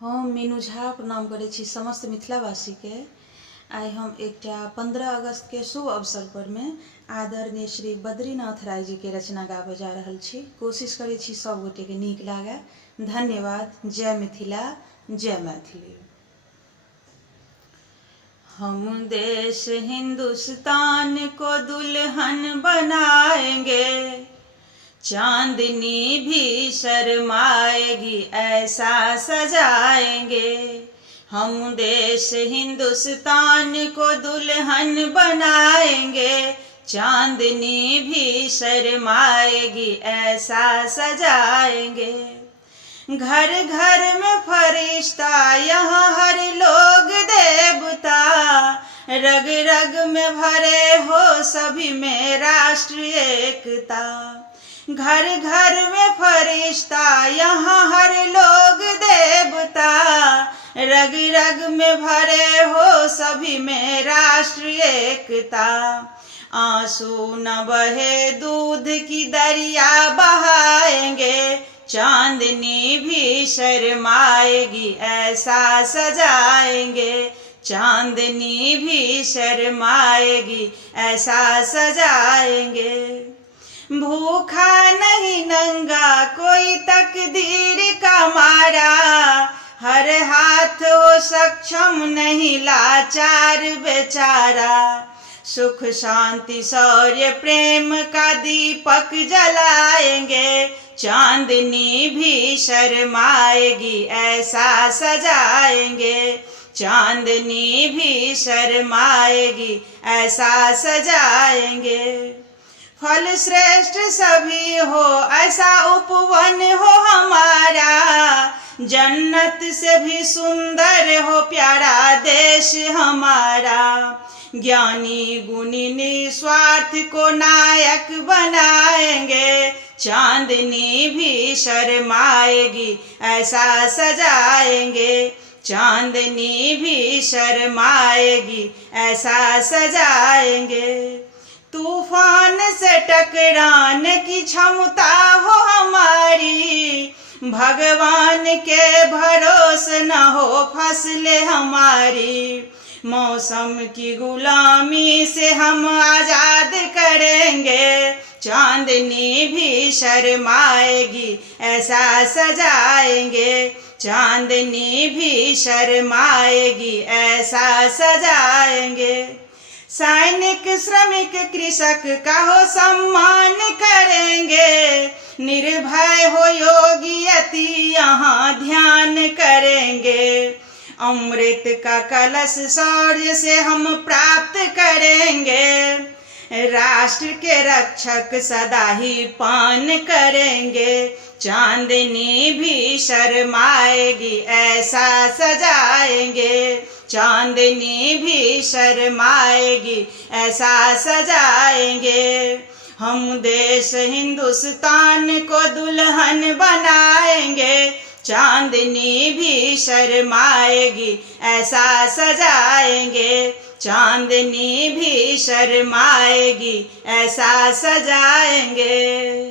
हम मीनू झा प्रणाम करै छी समस्त मिथिलावासी के। आइ हम एकटा 15 अगस्त के शुभ अवसर पर में आदरणीय श्री बद्रीनाथ राय जी के रचना गाबे जा रहल छी। कोशिश करै छी सब गोटे के नीक लागे। धन्यवाद। जय मिथिला, जय मैथिली। हम देश हिंदुस्तान को दुल्हन बनाएंगे, चांदनी भी शर्माएगी ऐसा सजाएंगे। हम देश हिंदुस्तान को दुल्हन बनाएंगे, चांदनी भी शर्माएगी ऐसा सजाएंगे। घर घर में फरिश्ता, यहाँ हर लोग देवता, रग रग में भरे हो सभी में राष्ट्र एकता। घर घर में फरिश्ता, यहाँ हर लोग देवता, रग रग में भरे हो सभी में राष्ट्र एकता। आंसू न बहे दूध की दरिया बहाएंगे, चांदनी भी शर्माएगी ऐसा सजाएंगे। चांदनी भी शर्माएगी ऐसा सजाएंगे। भूखा नहीं नंगा कोई तकदीर का मारा, हर हाथ हो सक्षम नहीं लाचार बेचारा। सुख शांति शौर्य प्रेम का दीपक जलाएंगे, चांदनी भी शर्माएगी ऐसा सजाएंगे। चांदनी भी शर्माएगी ऐसा सजाएंगे। फल श्रेष्ठ सभी हो ऐसा उपवन हो हमारा, जन्नत से भी सुंदर हो प्यारा देश हमारा। ज्ञानी गुणी निस्वार्थ को नायक बनाएंगे, चांदनी भी शर्माएगी ऐसा सजाएंगे। चांदनी भी शर्माएगी ऐसा सजाएंगे। तूफान से टकराने की क्षमता हो हमारी, भगवान के भरोसे न हो फसलें हमारी। मौसम की गुलामी से हम आजाद करेंगे, चांदनी भी शर्माएगी ऐसा सजाएंगे। चांदनी भी शर्माएगी ऐसा सजाएंगे। सैनिक श्रमिक कृषक का हो सम्मान करेंगे, निर्भय हो योगी यति यहाँ ध्यान करेंगे। अमृत का कलश शौर्य से हम प्राप्त करेंगे, राष्ट्र के रक्षक सदा ही पान करेंगे। चांदनी भी शर्माएगी ऐसा सजाएंगे। चांदनी भी शर्माएगी ऐसा सजाएंगे। हम देश हिंदुस्तान को दुल्हन बनाएंगे, चांदनी भी शर्माएगी ऐसा सजाएंगे। चांदनी भी शर्माएगी ऐसा सजाएंगे।